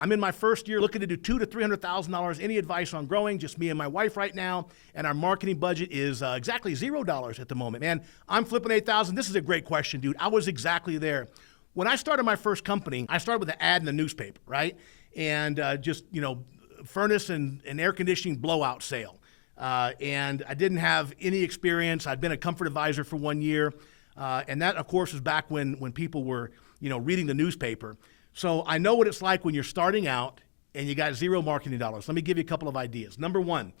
I'm in my first year looking to do $200,000 to $300,000. Any advice on growing? Just me and my wife right now. And our marketing budget is exactly $0 at the moment. Man, I'm flipping 8,000. This is a great question, dude. I was exactly there. When I started my first company, I started with an ad in the newspaper, right? And furnace and air conditioning blowout sale. And I didn't have any experience. I'd been a comfort advisor for 1 year. And that, of course, was back when people were, reading the newspaper. So I know what it's like when you're starting out and you got zero marketing dollars. Let me give you a couple of ideas. Number one,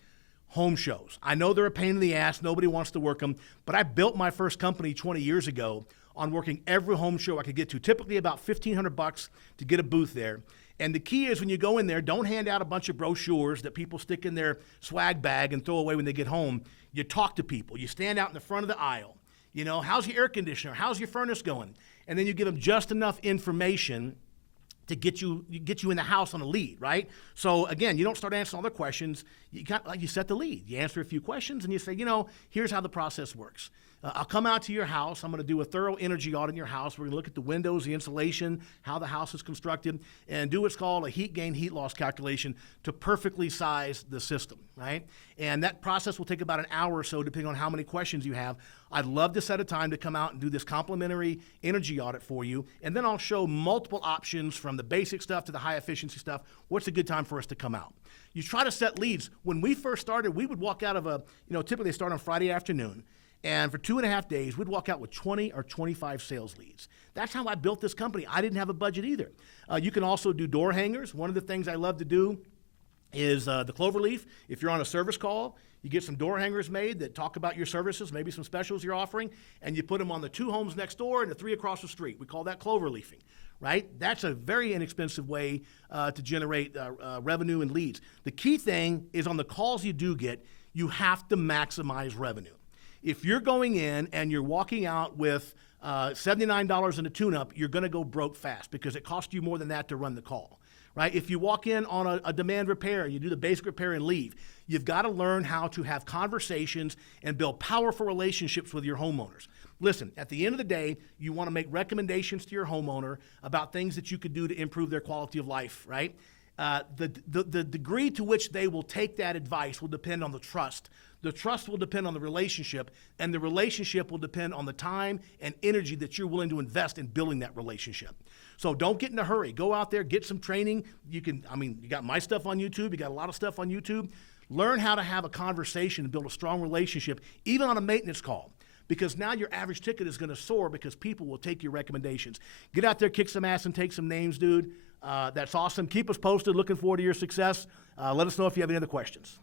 home shows. I know they're a pain in the ass. Nobody wants to work them. But I built my first company 20 years ago on working every home show I could get to, typically about $1,500 to get a booth there. And the key is when you go in there, don't hand out a bunch of brochures that people stick in their swag bag and throw away when they get home. You talk to people. You stand out in the front of the aisle. How's your air conditioner? How's your furnace going? And then you give them just enough information to get you in the house on a lead, right? So again, you don't start answering all the questions. You set the lead. You answer a few questions and you say, here's how the process works. I'll come out to your house. I'm going to do a thorough energy audit in your house. We're going to look at the windows, the insulation, how the house is constructed, and do what's called a heat gain, heat loss calculation to perfectly size the system, right? And that process will take about an hour or so, depending on how many questions you have. I'd love to set a time to come out and do this complimentary energy audit for you, and then I'll show multiple options from the basic stuff to the high efficiency stuff. What's a good time for us to come out? You try to set leads. When we first started, we would walk out of typically start on Friday afternoon. And for 2.5 days, we'd walk out with 20 or 25 sales leads. That's how I built this company. I didn't have a budget either. You can also do door hangers. One of the things I love to do is the cloverleaf. If you're on a service call, you get some door hangers made that talk about your services, maybe some specials you're offering, and you put them on the 2 homes next door and the 3 across the street. We call that cloverleafing, right? That's a very inexpensive way to generate revenue and leads. The key thing is on the calls you do get, you have to maximize revenue. If you're going in and you're walking out with $79 in a tune-up, you're going to go broke fast because it costs you more than that to run the call, right? If you walk in on a demand repair, you do the basic repair and leave, you've got to learn how to have conversations and build powerful relationships with your homeowners. Listen, at the end of the day, you want to make recommendations to your homeowner about things that you could do to improve their quality of life, right? The degree to which they will take that advice will depend on the trust. The trust will depend on the relationship, and the relationship will depend on the time and energy that you're willing to invest in building that relationship. So don't get in a hurry. Go out there, get some training. You got my stuff on YouTube. You got a lot of stuff on YouTube. Learn how to have a conversation and build a strong relationship, even on a maintenance call. Because now your average ticket is going to soar because people will take your recommendations. Get out there, kick some ass, and take some names, dude. That's awesome. Keep us posted. Looking forward to your success. Let us know if you have any other questions.